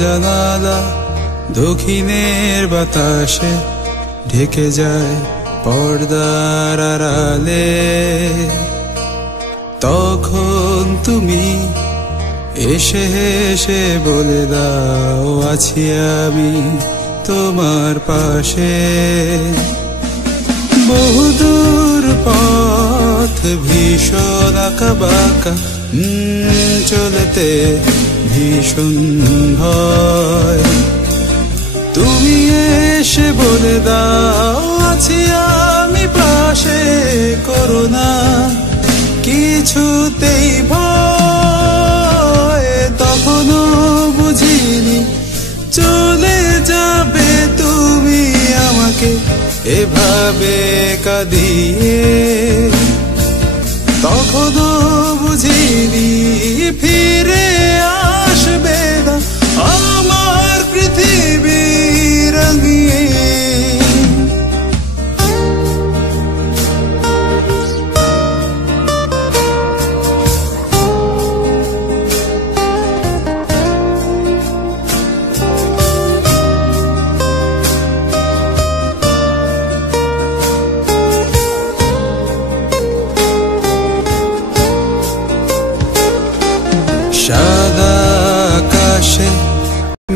জানালা দক্ষিণের বাতাসে ঢেকে যায় পর্দার আড়ালে। তখন তুমি এসে হেসে বলে দাও, আছি আমি তোমার পাশে। বহুদূর পথ ভীষণ আঁকা বাঁকা, চলতে ভীষণ ভয়। তুমি এসে বলে দাও, আছি আমি পাশে, করো না কিছুতেই ভয়। তখনও বুঝিনি চলে যাবে তুমি আমাকে এভাবে কাঁদিয়ে। তখনও বুঝিনি ফিরে আসবে না আমার পৃথিবী রাঙিয়ে। সাদা আকাশে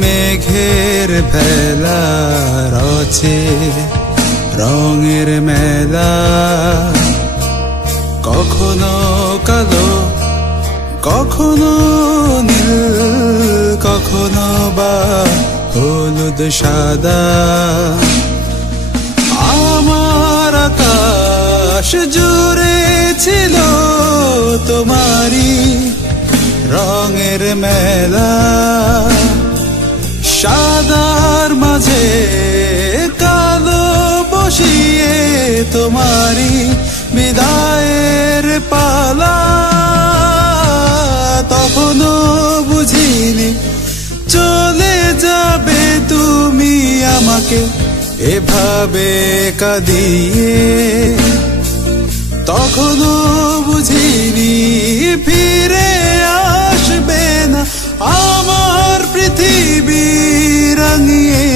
মেঘের ভেলা রচে রঙের মেলা। কখনো কালো, কখনো নীল, কখনো বা হলুদ সাদা। আমার আকাশ জুড়ে ছিল তোমারই রঙের মেলা। সাদার মাঝে কালো বসিয়ে তোমারই বিদায়ের পালা। তখনও বুঝিনি চলে যাবে তুমি আমাকে এভাবে কাঁদিয়ে। তখনও বুঝিনি ফিরে আসবে না আমার পৃথিবী রাঙিয়ে।